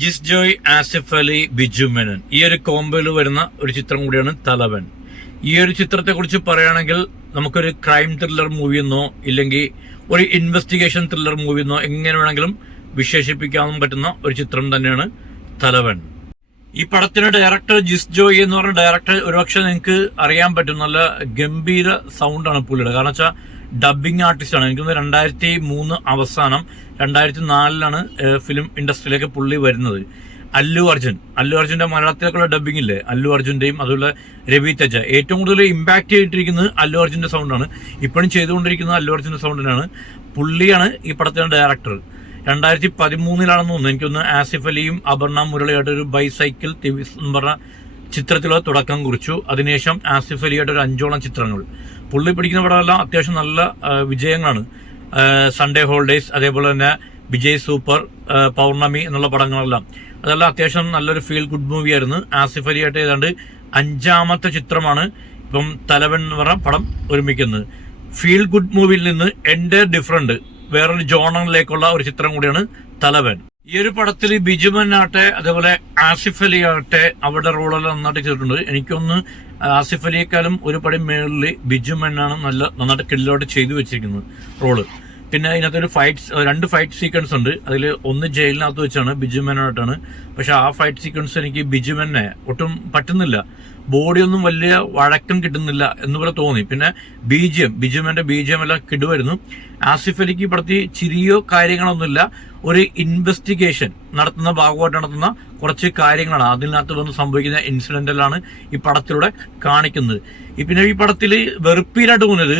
ജിസ് ജോയ്, ആസിഫ് അലി, ബിജു മേനോൻ ഈ ഒരു കോംബോയിൽ വരുന്ന ഒരു ചിത്രം കൂടിയാണ് തലവൻ. ഈ ഒരു ചിത്രത്തെ കുറിച്ച് പറയുകയാണെങ്കിൽ നമുക്കൊരു ക്രൈം ത്രില്ലർ മൂവിയെന്നോ ഇല്ലെങ്കിൽ ഒരു ഇൻവെസ്റ്റിഗേഷൻ ത്രില്ലർ മൂവിയെന്നോ എങ്ങനെ വേണമെങ്കിലും വിശേഷിപ്പിക്കാൻ പറ്റുന്ന ഒരു ചിത്രം തന്നെയാണ് തലവൻ. ഈ പടത്തിന്റെ ഡയറക്ടർ ജിസ് ജോയ് എന്ന് പറഞ്ഞ ഡയറക്ടർ ഒരുപക്ഷെ നിങ്ങൾക്ക് അറിയാൻ പറ്റും. നല്ല ഗംഭീര സൗണ്ടാണ് പുള്ളിയുടെ. കാരണം വെച്ചാൽ ഡബിങ് ആർട്ടിസ്റ്റാണ്. എനിക്കൊന്ന് 2003 അവസാനം 2004 ഫിലിം ഇൻഡസ്ട്രിയിലേക്ക് പുള്ളി വരുന്നത്. അല്ലു അർജുന്റെ മലയാളത്തിലേക്കുള്ള ഡബിങ് ഇല്ലേ, അല്ലു അർജുന്റെയും അതുപോലെ രവി തേജ, ഏറ്റവും കൂടുതൽ ഇമ്പാക്ട് ചെയ്തിട്ടിരിക്കുന്നത് അല്ലു അർജുന്റെ സൗണ്ടാണ്. ഇപ്പോഴും ചെയ്തുകൊണ്ടിരിക്കുന്നത് അല്ലു അർജുന്റെ സൗണ്ടിനാണ്. പുള്ളിയാണ് ഈ പടത്തിന്റെ ഡയറക്ടർ. 2013 തോന്നുന്നു എനിക്കൊന്ന് ആസിഫ് അലിയും അപർണ മുരളിയായിട്ട് ഒരു ബൈസൈക്കിൾ എന്ന് പറഞ്ഞ ചിത്രത്തിലുള്ള തുടക്കം കുറിച്ചു. അതിനുശേഷം ആസിഫ് അലിയായിട്ട് ഒരു 5ഓളം ചിത്രങ്ങൾ. പുള്ളി പിടിക്കുന്ന പടമെല്ലാം അത്യാവശ്യം നല്ല വിജയങ്ങളാണ്. സൺഡേ ഹോളിഡേയ്സ്, അതേപോലെ തന്നെ വിജയ് സൂപ്പർ, പൗർണമി എന്നുള്ള പടങ്ങളെല്ലാം അതെല്ലാം അത്യാവശ്യം നല്ലൊരു ഫീൽ ഗുഡ് മൂവി ആയിരുന്നു. ആസിഫ് അലിയായിട്ട് ഏതാണ്ട് 5ാമത്തെ ചിത്രമാണ് ഇപ്പം തലവൻ എന്ന് പറഞ്ഞ പടം ഒരുമിക്കുന്നത്. ഫീൽ ഗുഡ് മൂവിയിൽ നിന്ന് എൻ്റെ ഡിഫറൻറ്റ് വേറൊരു ജോണറിലേക്കുള്ള ഒരു ചിത്രം കൂടിയാണ് തലവൻ. ഈ ഒരു പടത്തിൽ ബിജു മേനോൻ ആട്ടെ അതേപോലെ ആസിഫ് അലി ആട്ടെ അവരുടെ റോളെല്ലാം നന്നായിട്ട് ചെയ്തിട്ടുണ്ട്. എനിക്കൊന്ന് ആസിഫ് അലിയേക്കാളും ഒരു പടി മേളിൽ ബിജു മേനോനാണ് നന്നായിട്ട് കിടിലോട്ട് ചെയ്തു വെച്ചിരിക്കുന്നത് റോള്. പിന്നെ ഇതിനകത്തൊരു രണ്ട് ഫൈറ്റ് സീക്വൻസ് ഉണ്ട്. അതിൽ ഒന്ന് ജയിലിനകത്ത് വെച്ചാണ് ബിജു മേനോനായിട്ടാണ്. പക്ഷെ ആ ഫൈറ്റ് സീക്വൻസ് എനിക്ക് ബിജു മേനോനെ ഒട്ടും പറ്റുന്നില്ല. ബോഡിയൊന്നും വലിയ വഴക്കം കിട്ടുന്നില്ല എന്നുപോലെ തോന്നി. പിന്നെ ബിജു മേനോന്റെ BGM എല്ലാം കിടുവായിരുന്നു. ആസിഫ് അലിക്ക് പടത്തി ചിരിയോ കാര്യങ്ങളൊന്നുമില്ല. ഒരു ഇൻവെസ്റ്റിഗേഷൻ നടത്തുന്ന ഭാഗമായിട്ട് നടത്തുന്ന കുറച്ച് കാര്യങ്ങളാണ് അതിനകത്ത് വന്ന് സംഭവിക്കുന്ന ഇൻസിഡന്റിലാണ് ഈ പടത്തിലൂടെ കാണിക്കുന്നത്. പിന്നെ ഈ പടത്തിൽ വെറുപ്പീരായിട്ട് തോന്നിയത്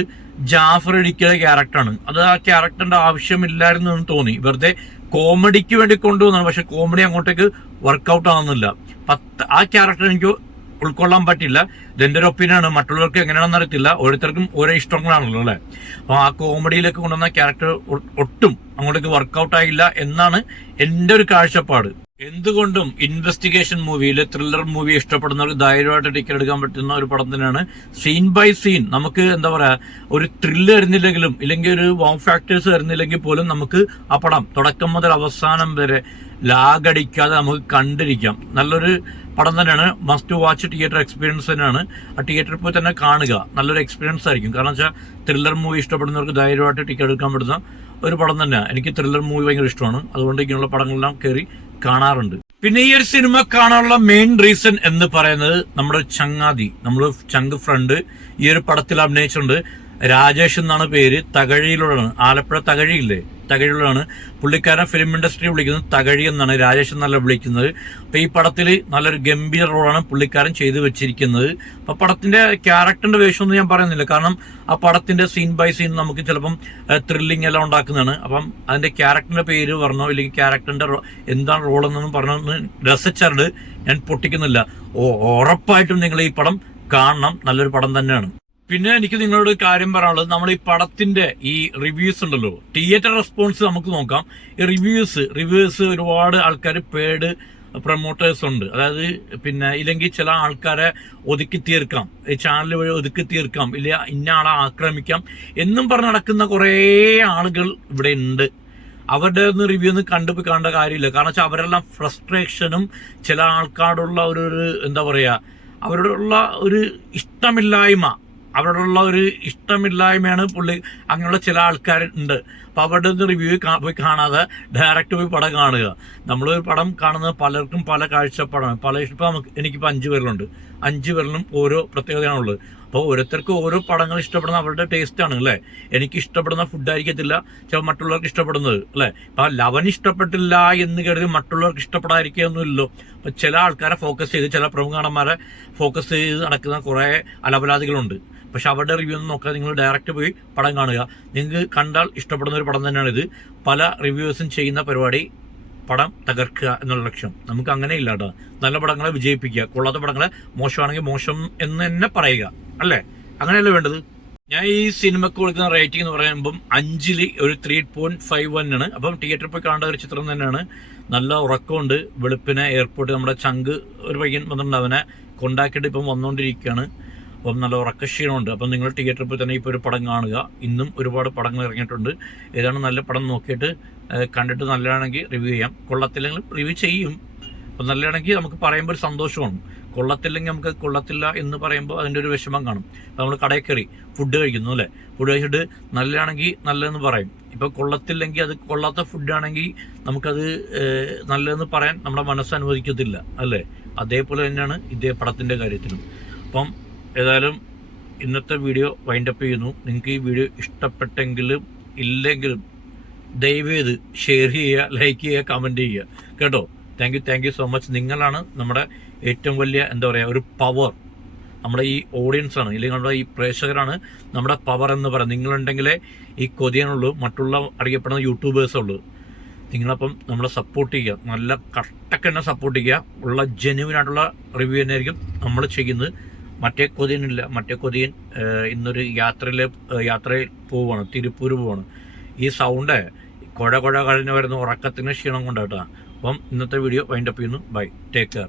ജാഫർ ഇടിക്കുന്ന ക്യാരക്ടറാണ്. അത് ആ ക്യാരക്ടറിന്റെ ആവശ്യമില്ലായിരുന്നു എന്ന് തോന്നി. വെറുതെ കോമഡിക്ക് വേണ്ടി കൊണ്ടുവന്നാണ്. പക്ഷെ കോമഡി അങ്ങോട്ടേക്ക് വർക്കൗട്ട് ആവുന്നില്ല. ആ ക്യാരക്ടർ എനിക്ക് ഉൾക്കൊള്ളാൻ പറ്റില്ല. ഇതെന്റെ ഒരു ഒപ്പീനിയനാണ്. മറ്റുള്ളവർക്ക് എങ്ങനെയാണെന്ന് അറിയത്തില്ല. ഓരോരുത്തർക്കും ഓരോ ഇഷ്ടങ്ങളാണല്ലോ അല്ലെ. അപ്പൊ ആ കോമഡിയിലേക്ക് കൊണ്ടുവന്ന ക്യാരക്ടർ ഒട്ടും അങ്ങോട്ടേക്ക് വർക്കൗട്ട് ആയില്ല എന്നാണ് എന്റെ ഒരു കാഴ്ചപ്പാട്. എന്തുകൊണ്ടും ഇൻവെസ്റ്റിഗേഷൻ മൂവിയിൽ ത്രില്ലർ മൂവി ഇഷ്ടപ്പെടുന്നവർക്ക് ധൈര്യമായിട്ട് ടിക്കറ്റ് എടുക്കാൻ പറ്റുന്ന ഒരു പടം തന്നെയാണ്. സീൻ ബൈ സീൻ നമുക്ക് എന്താ പറയാ, ഒരു ത്രില്ല് വരുന്നില്ലെങ്കിലും ഇല്ലെങ്കിൽ ഒരു വൗ ഫാക്ടേഴ്സ് വരുന്നില്ലെങ്കിൽ പോലും നമുക്ക് ആ പടം തുടക്കം മുതൽ അവസാനം വരെ ലാഗടിക്കാതെ നമുക്ക് കണ്ടിരിക്കാം. നല്ലൊരു പടം തന്നെയാണ്. മസ്റ്റ് വാച്ച് തിയേറ്റർ എക്സ്പീരിയൻസ് തന്നെയാണ്. ആ തിയേറ്ററിൽ പോയി തന്നെ കാണുക. നല്ലൊരു എക്സ്പീരിയൻസ് ആയിരിക്കും. കാരണം വെച്ചാൽ ത്രില്ലർ മൂവി ഇഷ്ടപ്പെടുന്നവർക്ക് ധൈര്യമായിട്ട് ടിക്കറ്റ് എടുക്കാൻ പറ്റുന്ന ഒരു പടം തന്നെയാണ്. എനിക്ക് ത്രില്ലർ മൂവി ഭയങ്കര ഇഷ്ടമാണ്. അതുകൊണ്ട് ഇങ്ങനെയുള്ള പടങ്ങളെല്ലാം കയറി കാണാറുണ്ട്. പിന്നെ ഈ ഒരു സിനിമ കാണാനുള്ള മെയിൻ റീസൺ എന്ന് പറയുന്നത് നമ്മുടെ ചങ്ങാതി, നമ്മുടെ ചങ്ക് ഫ്രണ്ട് ഈ ഒരു പടത്തിൽ അഭിനയിച്ചിട്ടുണ്ട്. രാജേഷ് എന്നാണ് പേര്. തകഴിയിലുള്ളതാണ്. ആലപ്പുഴ തകഴിയില്ലേ, തകഴിയിലുള്ളതാണ്. പുള്ളിക്കാരൻ ഫിലിം ഇൻഡസ്ട്രി വിളിക്കുന്നത് തകഴി എന്നാണ്, രാജേഷ് എന്നല്ല വിളിക്കുന്നത്. അപ്പൊ ഈ പടത്തിൽ നല്ലൊരു ഗംഭീര റോളാണ് പുള്ളിക്കാരൻ ചെയ്തു വെച്ചിരിക്കുന്നത്. അപ്പൊ പടത്തിന്റെ ക്യാരക്ടറിന്റെ വേഷമൊന്നും ഞാൻ പറയുന്നില്ല. കാരണം ആ പടത്തിന്റെ സീൻ ബൈ സീൻ നമുക്ക് ചിലപ്പം ത്രില്ലിംഗ് എല്ലാം ഉണ്ടാക്കുന്നതാണ്. അപ്പം അതിന്റെ ക്യാരക്ടറിന്റെ പേര് പറഞ്ഞോ ഇല്ലെങ്കിൽ ക്യാരക്ടറിന്റെ എന്താണ് റോൾ എന്നൊന്നും പറഞ്ഞൊന്ന് രസിച്ചറിട് ഞാൻ പൊട്ടിക്കുന്നില്ല. ഉറപ്പായിട്ടും നിങ്ങൾ ഈ പടം കാണണം. നല്ലൊരു പടം തന്നെയാണ്. പിന്നെ എനിക്ക് നിങ്ങളോട് കാര്യം പറയാനുള്ളത്, നമ്മൾ ഈ പടത്തിന്റെ ഈ റിവ്യൂസ് ഉണ്ടല്ലോ, തിയേറ്റർ റെസ്പോൺസ് നമുക്ക് നോക്കാം. ഈ റിവ്യൂസ് ഒരുപാട് ആൾക്കാർ പേഡ് പ്രൊമോട്ടേഴ്സ് ഉണ്ട്. അതായത് പിന്നെ ഇല്ലെങ്കിൽ ചില ആൾക്കാരെ ഒതുക്കി തീർക്കാം, ഈ ചാനൽ വഴി ഒതുക്കി തീർക്കാം, ഇല്ല ഇന്ന ആളെ ആക്രമിക്കാം എന്നും പറഞ്ഞ് നടക്കുന്ന കുറേ ആളുകൾ ഇവിടെ ഉണ്ട്. അവരുടെ ഒന്നും റിവ്യൂ ഒന്നും കണ്ടുപോയി കാണേണ്ട കാര്യമില്ല. കാരണം വെച്ചാൽ അവരെല്ലാം ഫ്രസ്ട്രേഷനും ചില ആൾക്കാരോടുള്ള ഒരു എന്താ പറയാ, അവരോടുള്ള ഒരു ഇഷ്ടമില്ലായ്മയാണ് പുള്ളി. അങ്ങനെയുള്ള ചില ആൾക്കാരുണ്ട്. അപ്പൊ അവരുടെ ഒന്നും റിവ്യൂ പോയി കാണാതെ ഡയറക്റ്റ് പോയി പടം കാണുക. നമ്മളൊരു പടം കാണുന്നത് പലർക്കും പല കാഴ്ചപ്പാടാണ്. എനിക്കിപ്പോൾ 5 പേരിലുണ്ട്. 5 പേരിലും ഓരോ പ്രത്യേകതയാണുള്ളത്. അപ്പോൾ ഓരോരുത്തർക്കും ഓരോ പടങ്ങൾ ഇഷ്ടപ്പെടുന്ന അവരുടെ ടേസ്റ്റ് ആണ് അല്ലേ. എനിക്ക് ഇഷ്ടപ്പെടുന്ന ഫുഡ് ആയിരിക്കത്തില്ല ചില മറ്റുള്ളവർക്ക് ഇഷ്ടപ്പെടുന്നത് അല്ലെ. അപ്പൊ ലവൻ ഇഷ്ടപ്പെട്ടില്ല എന്ന് കരുതി മറ്റുള്ളവർക്ക് ഇഷ്ടപ്പെടാതിരിക്കുകയൊന്നുമില്ലല്ലോ. അപ്പൊ ചില ആൾക്കാരെ ഫോക്കസ് ചെയ്ത്, ചില പ്രമുഖ നടന്മാരെ ഫോക്കസ് ചെയ്ത് നടക്കുന്ന കുറെ അലവലാദികളുണ്ട്. പക്ഷെ അവരുടെ റിവ്യൂ ഒന്നും നോക്കാതെ നിങ്ങൾ ഡയറക്റ്റ് പോയി പടം കാണുക. നിങ്ങൾക്ക് കണ്ടാൽ ഇഷ്ടപ്പെടുന്ന ഒരു പടം തന്നെയാണ് ഇത്. പല റിവ്യൂസും ചെയ്യുന്ന പരിപാടി പടം തകർക്കുക എന്നുള്ള ലക്ഷ്യം. നമുക്ക് അങ്ങനെ ഇല്ല കേട്ടോ. നല്ല പടങ്ങളെ വിജയിപ്പിക്കുക, കൊള്ളാത്ത പടങ്ങളെ മോശമാണെങ്കിൽ മോശം എന്ന് തന്നെ പറയുക അല്ലേ. അങ്ങനെയല്ലേ വേണ്ടത്. ഞാൻ ഈ സിനിമക്ക് കൊടുക്കുന്ന റേറ്റിംഗ് എന്ന് പറയുമ്പം 5ൽ ഒരു 3.51 ആണ്. അപ്പം തിയേറ്ററിൽ പോയി കാണേണ്ട ഒരു ചിത്രം തന്നെയാണ്. നല്ല ഉറക്കമുണ്ട്. വെളുപ്പിനെ എയർപോർട്ട് നമ്മുടെ ചങ്ക് ഒരു പയ്യൻ വന്നിട്ടുണ്ട്, അവനെ കൊണ്ടാക്കിയിട്ട് ഇപ്പം വന്നുകൊണ്ടിരിക്കുകയാണ്. അപ്പം നല്ല ഉറക്കക്ഷീണമുണ്ട്. അപ്പം നിങ്ങൾ തിയേറ്ററിൽ പോയി തന്നെ ഇപ്പോൾ ഒരു പടം കാണുക. ഇന്നും ഒരുപാട് പടങ്ങൾ ഇറങ്ങിയിട്ടുണ്ട്. ഏതാണ് നല്ല പടം നോക്കിയിട്ട് കണ്ടിട്ട് നല്ലതാണെങ്കിൽ റിവ്യൂ ചെയ്യാം. കൊള്ളത്തില്ലെങ്കിൽ റിവ്യൂ ചെയ്യും. അപ്പം നല്ലതാണെങ്കിൽ നമുക്ക് പറയുമ്പോൾ ഒരു സന്തോഷമാണ്. കൊള്ളത്തില്ലെങ്കിൽ നമുക്ക് കൊള്ളത്തില്ല എന്ന് പറയുമ്പോൾ അതിൻ്റെ ഒരു വിഷമം കാണും. അപ്പോൾ നമ്മൾ കടയിൽ കയറി ഫുഡ് കഴിക്കുന്നു അല്ലേ, ഫുഡ് കഴിച്ചിട്ട് നല്ലതാണെങ്കിൽ നല്ലതെന്ന് പറയും. ഇപ്പോൾ കൊള്ളത്തില്ലെങ്കിൽ, അത് കൊള്ളാത്ത ഫുഡാണെങ്കിൽ നമുക്കത് നല്ലതെന്ന് പറയാൻ നമ്മുടെ മനസ്സ് അനുവദിക്കത്തില്ല അല്ലേ. അതേപോലെ തന്നെയാണ് ഇതേ പടത്തിൻ്റെ കാര്യത്തിലും. അപ്പം ഏതായാലും ഇന്നത്തെ വീഡിയോ വൈൻഡപ്പ് ചെയ്യുന്നു. നിങ്ങൾക്ക് ഈ വീഡിയോ ഇഷ്ടപ്പെട്ടെങ്കിലും ഇല്ലെങ്കിലും ദയവേത് ഷെയർ ചെയ്യുക, ലൈക്ക് ചെയ്യുക, കമൻറ്റ് ചെയ്യുക കേട്ടോ. Thank you so much. നിങ്ങളാണ് നമ്മുടെ ഏറ്റവും വലിയ എന്താ പറയുക ഒരു പവർ. നമ്മുടെ ഈ ഓഡിയൻസാണ്, ഇല്ലെങ്കിൽ നമ്മുടെ ഈ പ്രേക്ഷകരാണ് നമ്മുടെ പവർ എന്ന് പറയാം. നിങ്ങളുണ്ടെങ്കിലേ ഈ കൊതിയാനുള്ളൂ, മറ്റുള്ള അറിയപ്പെടുന്ന യൂട്യൂബേഴ്സുള്ളൂ. നിങ്ങളപ്പം നമ്മളെ സപ്പോർട്ട് ചെയ്യുക, നല്ല കട്ടക്ക് തന്നെ സപ്പോർട്ട് ചെയ്യുക. ഉള്ള ജെന്യുവിനായിട്ടുള്ള റിവ്യൂ തന്നെയായിരിക്കും നമ്മൾ ചെയ്യുന്നത്. മറ്റേ കൊതിയനില്ല. മറ്റേ കൊതിയൻ ഇന്നൊരു യാത്രയിൽ പോവുകയാണ്, തിരുപ്പൂർ പോവാണ്. ഈ സൗണ്ട് കുഴ കഴിഞ്ഞ് വരുന്ന ഉറക്കത്തിന് ക്ഷീണം കൊണ്ടാട്ടാ. അപ്പം ഇന്നത്തെ വീഡിയോ വൈൻഡപ്പ് ചെയ്യുന്നു. Bye, take care.